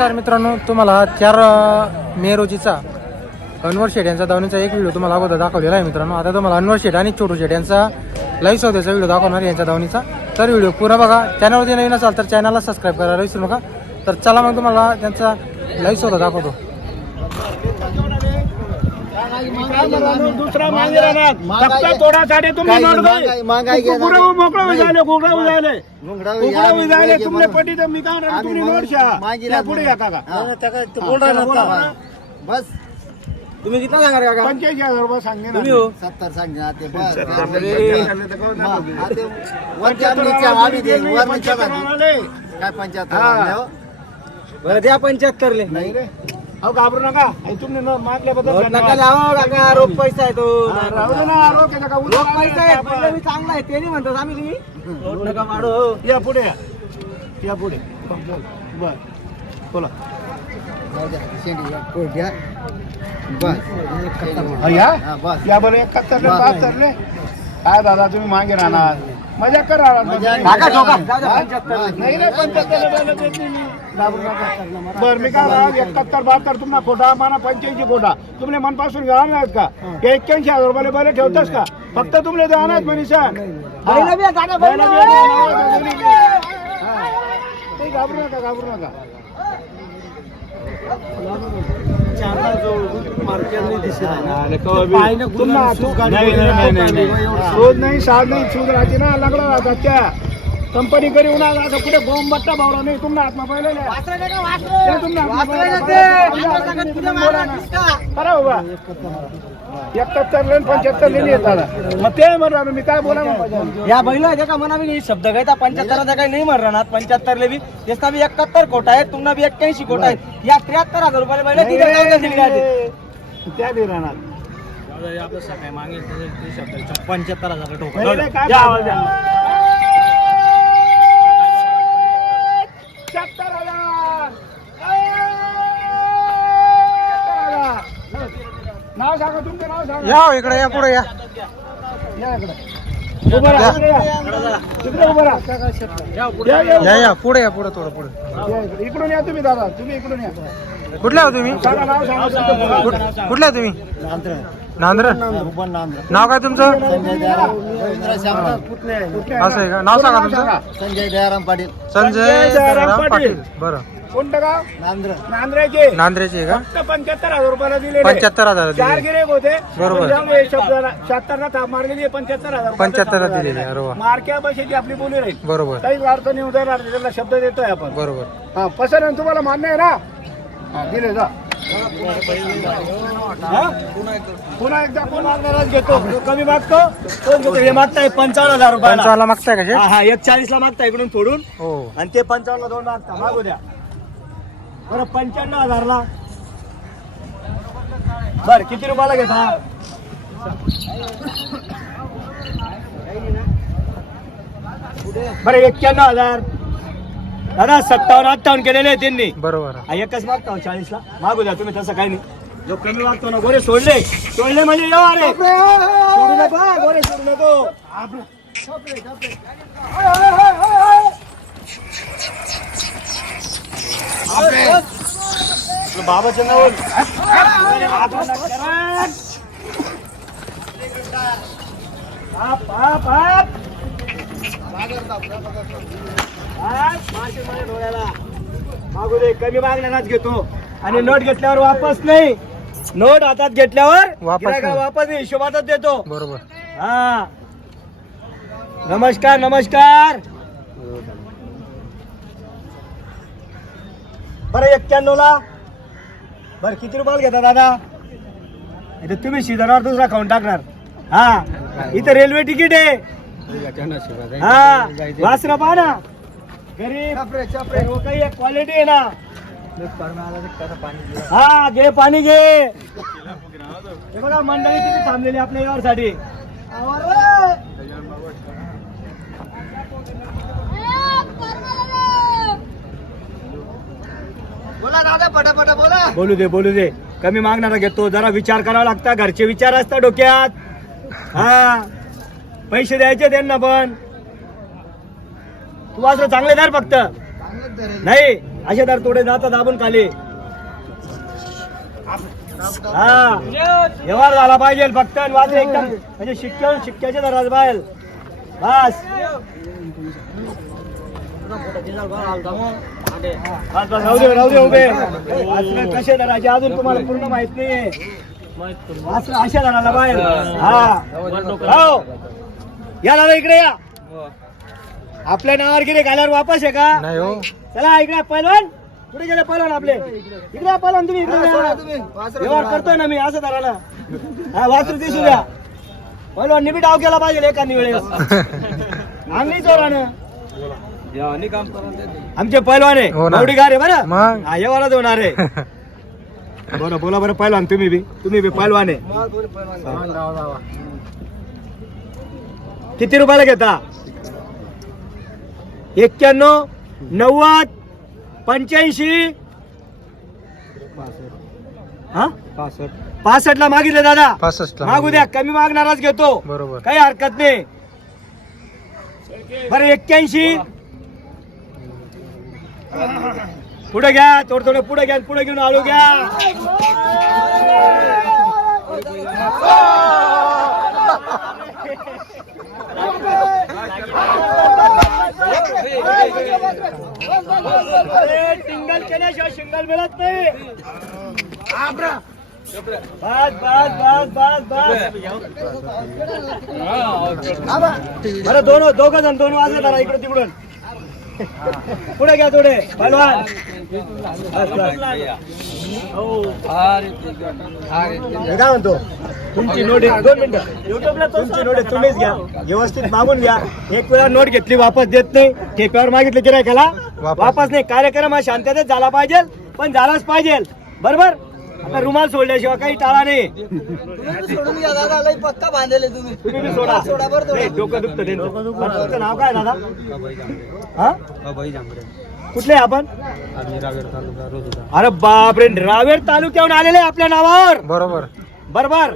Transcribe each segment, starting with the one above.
नमस्कार मित्रांनो तुम्हाला चार मे रोजीचा अनवर शेट यांचा धावणीचा एक व्हिडिओ तुम्हाला अगोदर दाखवलेला आहे मित्रांनो. आता तुम्हाला अनवर शेट आणि छोटू शेट यांचा लाईव्ह सौद्याचा व्हिडिओ दाखवणार यांच्या धावणीचा तर व्हिडिओ पूर्ण बघा. चॅनलवरती नवीन असाल तर चॅनलला सबस्क्राईब करायला विसरू नका. तर चला मग तुम्हाला त्यांचा लाईव्ह सौदा दाखवतो. दुसरा मागे राहणार. फक्त थोडासाठी तुम्ही महागाई- मोकळं उजाले पटी तर मी काय राहणार तुम्ही पुढे या काका. हा. बस. तुम्ही किती सांगा काका? पंच्याऐंशी हजार रुपये सांगे ना सत्तर सांगे ते बस. हा आम्ही दे. काय पंच्याहत्तर हा. हो? बरं द्या पंच्याहत्तरले. नाही रे. अहो घाबरू नका. हे तुम्ही न- मागल्याबद्दल धन्यवाद. लावा काका रोख पैसा आहे तो हा, राहू दे ना आरोग्य नका उलट चांगला आहे ते नाही म्हणतात आम्ही तुम्ही? नका माडो या पुढे या. या पुढे. बर बोला. हा, या हा, या बरं एकाहत्तरले वा. बहात्तरले काय दादा तुम्ही मागे राहणार? मजा कर तुम्ही. नाही नाही. बरं मी काय एकाहत्तर बहात्तर तुम्हाला खोटा माना पंच्याऐंशी खोटा. तुमले मनपासून घ्या नाहीत का? एक्क्याऐंशी हजार रुपये बैल ठेवतोस का? फक्त तुमले द्या नाहीत मनीषा. घाबरू नका घाबरू नका. नाही, नाही, नाही, नाही, नाही. रोज नाही साज नाही सूज राहते ना लगडा राहतात त्या कंपनी करी उन्हा असं कुठे बोंब बट्टा भावला नाही तुम्हाला आत्मा पहिले खरं बाबा एकाहत्तर लेन पंच्याहत्तर लेन येतात. मग ते म्हणणार मी काय बोला? या बैल आहे का म्हणा मी शब्द गायता पंच्याहत्तर काही नाही म्हणणार पंच्याहत्तर ले बी त्याचा बी एकाहत्तर कोट आहे तुम्हाला बी एक्क्याऐंशी कोट आहे या त्र्याहत्तर हजार रुपये. रे. त्या दे राहणार. पंच्याहत्तर हजार नाही रे, काय आवाज द्या. सत्तर हजार. सत्तर हजार. नाव सांगा तुमचं नाव सांगा. या इकडे या पुढे या. या इकडे. उभं राहा, इकडे या. इकडे उभं राहा. या, या, या या पुढे या पुढे थोडं पुढे. या इकडे. इकडून या तुम्ही दादा. तुम्ही इकडून या. कुठल्या हो तुम्ही? सांगा नाव सांगा तुमचं पूर्ण. कुठ- कुठल्या आहे तुम्ही? नांद्र. नाव काय तुमचं? दयाराम असं आहे का? नाव सांगा तुमचं? संजय दयाराम पाटील. संजय जयराम पाटील. बरं. कोणतं गाव? नांद्र. नांद्र्याचे नांद्रेचे आहे का? फक्त पंच्याहत्तर हजार रुपयाला दिले पंच्याहत्तर हजार चार दिले गिरेक होते. बरोबर. शहात्तरला गेली पंच्याहत्तर हजार पंच्याहत्तर दिलेले, वा. मारक्या पैशाची आपली बोली राहील बरोबर. काहीच अर्थ नाही उदयणार त्याला शब्द देतोय आपण. बरोबर. हा पसंत आहे तुम्हाला मान्य आहे ना? हा, दिले जा? पुन्हा एकदा कोण मागणारच घेतो? जो कमी मागतो? तोच घेतो? हे मागताय पंचावन्न हजार रुपयाला. पंचावन्न मागताय का शेठ? हा एक चाळीस ला मागता इकडून सोडून हो. आणि ते पंचावन्न दोन मागता. मागू द्या. बरं पंच्याण्णव हजारला. बर किती रुपयाला घेता? बरं एक्क्याण्णव हजार. दादा सत्तावन्न अठ्ठावन्न केलेले आहे त्यांनी. बरोबर. हा, एकच मागता चाळीसला? मागू द्या तुम्ही तसं काही नाही. जो कमी मागतो ना गोरे सोडले. सोडले म्हणजे येवा रे सोडू नको हा, गोरे सोडू नको. आपलं बाबाचं नाव आप, आप, आप. मागू दे कमी मागण्यालाच घेतो. आणि नोट घेतल्यावर वापस नाही. नोट हातात घेतल्यावर वापस. वापस नाही हिशोबातच देतो. बरोबर. हा. नमस्कार नमस्कार. बरं एक्क्याण्णव ला? बरं किती रुपयाला घेता दादा? इथे तुम्ही शिजनावर दुसरा खाऊन टाकणार. हा. इथं रेल्वे तिकीट आहे. हा वासरा पहा ना. गरीब क्वालिटी आहे ना. हा घे पाणी घे. हे बघा मंडळी किती थांबलेली आपल्या बोला दादा पटापट बोला. बोलू दे बोलू दे. कमी मागणारा घेतो. जरा विचार करावा लागता. घरचे विचार असतात डोक्यात. हा. पैसे द्यायचे त्यांना पण. तू असं चांगले धर फक्त. नाही असे दार थोडे जाता दाबून खाली. हा. व्यवहार झाला पाहिजे फक्त आणि वाजले एकदम म्हणजे शिक्क्या शिक्क्याचे दराज बाहेर. बस. बस बस राहू दे राहू दे उभे. कसे दराचे अजून तुम्हाला पूर्ण माहीत नाही अशा दराला बाहेर. हा. हो या दादा इकडे या. आपल्या नावावर गिरे घाल्यावर वापस आहे का? नाही हो. चला इकडे पहिलवान. कुठे गेले पहिलवान आपले. इकडे या पहिलवान तुम्ही इकडे या. व्यवहार करतोय ना मी असं धराला हा वासरू दिसू द्या. पहिलवान निबी डाव केला पाहिजे एखादी वेळेस. आम्ही चोरानं. आमचे पैलवान आहे. हो ना. गार आहे बरं. मग? हा व्यवहारात होणार आहे. बरं बोला बरं पैलवान तुम्ही बी. तुम्ही बी पैलवान आहे. किती रुपयाला घेता? एक्क्याण्णव नव्वद पंच्याऐंशी. हा? पासष्ट ला मागितले दादा. पासष्ट मागू द्या कमी मागणाराच घेतो. बरोबर. काही हरकत नाही. बरं एक्क्याऐंशी. पुढे घ्या थोडं थोडं पुढे घ्या पुढे घेऊन आलो घ्या अरे, टिंगल केल्याशिवाय शिंगल मिळत नाही. बस बस बस बस बस बरं दोन दोघ जण दोन वाजले जरा इकडे तिकडून. पुढे घ्या थोडे बस. हो. काय म्हणतो? तुमची नोट आहे- दोन मिनिटं. तुमची नोट आहे, तुम्हीच घ्या. व्यवस्थित मागून घ्या. एक वेळा नोट घेतली वापस देत नाही. ठेप्यावर मागितलं गिरायकाला वापस. वापस नाही. कार्यक्रम हा शांततेत झाला पाहिजे पण झालाच पाहिजे. बरोबर? आता रुमाल सोडल्याशिवाय काही टाळा नाही. सोडून घ्या दादा लई पक्का बांधलेले तुम्ही तुम्ही बी सोडा. सोडा बरं थोडं. नाही, डोकं दुखतं त्यांचं. तुमचं नाव काय दादा? हा? कुठले आपण? अरे बापरे रावेर तालुक्याहून आलेले आपल्या नावावर. बरोबर. बरोबर.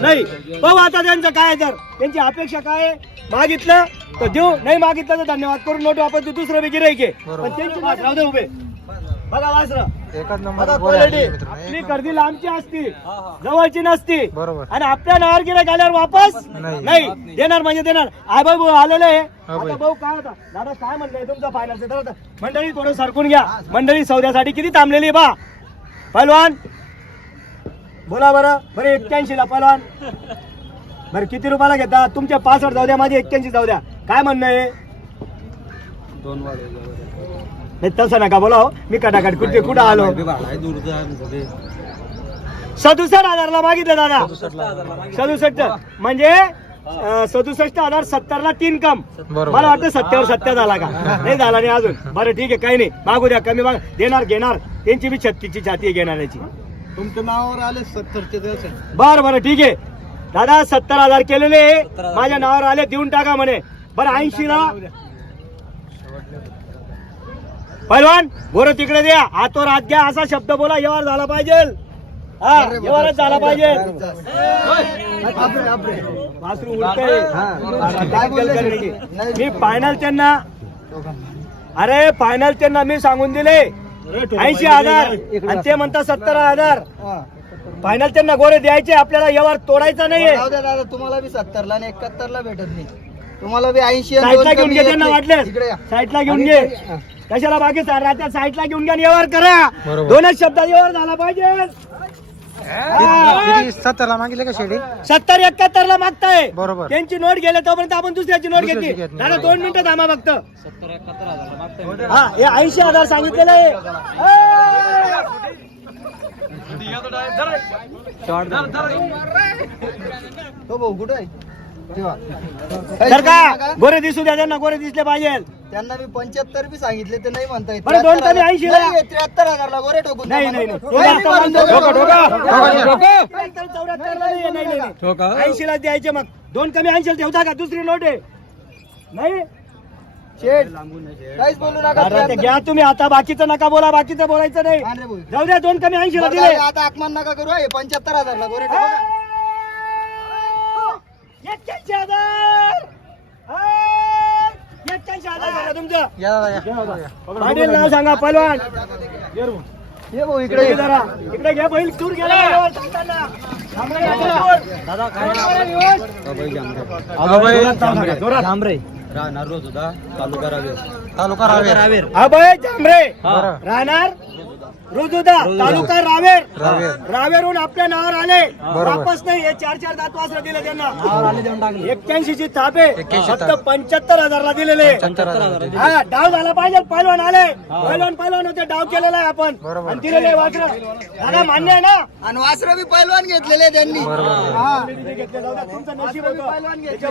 नाही. बघू आता त्यांचं काय आहे तर. त्यांची अपेक्षा काय आहे? मागितलं तर देऊ. नाही मागितलं तर धन्यवाद करून नोट वापस देऊ दुसरं बी बरोबर. पण त्यांची राहू दे उभे. बघा वासर. एकच नंबर. आपली गर्दी लांबची असती. जवळची नसती. बरोबर. आणि आपल्या नावावर गिराईक आल्यावर वापस नाही. देणार म्हणजे देणार. आय भाऊ आलेले आहे. हा आता. भाऊ काय होता? दादा काय म्हणलंय? तुमचा आता मंडळी थोडं सरकून घ्या. मंडळी सौद्यासाठी किती थांबलेली आहे बा? पहलवान बोला बरं. बरं एक्क्याऐंशी ला पहलवान बरं किती रुपयाला घेता तुमच्या पासष्ट जाऊ द्या माझे एक्क्याऐंशी जाऊ द्या. काय म्हणणं आहे? नाही तसं नका बोला हो. मी कटाकट कुठे कुठं आलो? सदुसष्ट हजारला मागितलं दादा. सदुसष्ट म्हणजे अं, सदुसष्ट हजार सत्तरला तीन कम. मला वाटतं सत्यावर सत्या झाला का? नाही झाला नाही अजून. बरं ठीक आहे काही नाही. मागू द्या कमी माग. देणार घेणार. त्यांची बी छत्तीसची छाती आहे घेणाऱ्याची. तुमच्या नावावर आले सत्तरचे बर बरं ठीक आहे. दादा सत्तर हजार केलेले. माझ्या नावावर आले देऊन टाका म्हणे. बरं ऐंशी ला. पैलवान गोरं तिकडे द्या. हातवर हात घ्या. असा शब्द बोला व्यवहार झाला पाहिजे. हा व्यवहारच झाला पाहिजे. वासरू. काय बोलले. मी फायनल त्यांना अरे फायनल त्यांना मी सांगून दिले. ऐंशी हजार. आणि ते म्हणतात सत्तर हजार. फायनल त्यांना गोरे द्यायचे आपल्याला व्यवहार तोडायचा नाहीये. जाऊ द्या दादा तुम्हाला बी सत्तर ला आणि एकाहत्तर ला भेटत नाही. तुम्हाला बी ऐंशी साईडला घेऊन घे त्यांना वाटले. इकडे या. साईडला घेऊन घे. कशाला बाकी राहत्या साईडला घेऊन घ्या आणि व्यवहार करा. दोनच शब्दात व्यवहार झाला पाहिजे. किती सत्तरला मागितले का शेडी? सत्तर एकाहत्तर ला मागताय. बरोबर. त्यांची नोट गेले तोपर्यंत आपण दुसऱ्याची नोट दुसऱ्याची घेतली. घेत नाही. दादा दोन मिनिटं थांबा फक्त. हा हे ऐंशी हजार सांगितलेलं आहे. ए! हो कुठे. तर का? गोरे दिसू द्या त्यांना गोरे दिसले पाहिजे त्यांना मी पंच्याहत्तर बी सांगितले ते नाही म्हणता येत बरं, दोन कमी 80 ला. त्र्याहत्तर हजारला गोरे ठोकून नाही द्या नाही मला. नाही नाही, नाही, डोका, मारून डोका, द्या. डोका, डोका. चौऱ्याहत्तरला नाही, नाही, नाही, नाही. ऐंशीला द्यायचे मग दोन कमी ऐंशी ठेवता का दुसरी नोट आहे नाही शेठ काहीच बोलू नका अरे ते त्र्याहत्तर. घ्या तुम्ही आता बाकीचं नका बोला बाकीचं बोलायचं नाही आण रे भाऊ. जाऊ द्या दोन कमी ऐंशीला बरं, दिले आता आकमान नका करू हे पंच्याहत्तर हजारला गोरे ठोका. एक्क्याऐंशी हजार एक्क्याऐंशी हजार सांगा तुमचं? या दादा या. या. पाटील नाव सांगा पहलवान ये भाऊ. इकडे ये. जरा. इकडे घ्या बैल. दूर गेला. थांबा या दूर. अभय जोरात. तालुका रावेर. अभय जांभरे. राहणार? रोजुदा तालुका रावेर. रावेर. रावेरहून आपल्या नावावर आले. वापस नाही हे चार चार दात वासरं दिले त्यांना. एक्क्याऐंशी ची थाप. आहे 81 फक्त. पंच्याहत्तर हजारला दिलेले. पंच्याहत्तर हजार. हा डाव झाला पाहिजे पहिलवान आले. पहिलवान पहिलवान होते डाव केलेला आहे आपण. आणि दिलेले वासर. दादा मान्य आहे ना? आणि वासरं बी पैलवान घेतलेले त्यांनी. हा. तुमचं नशीब होतं.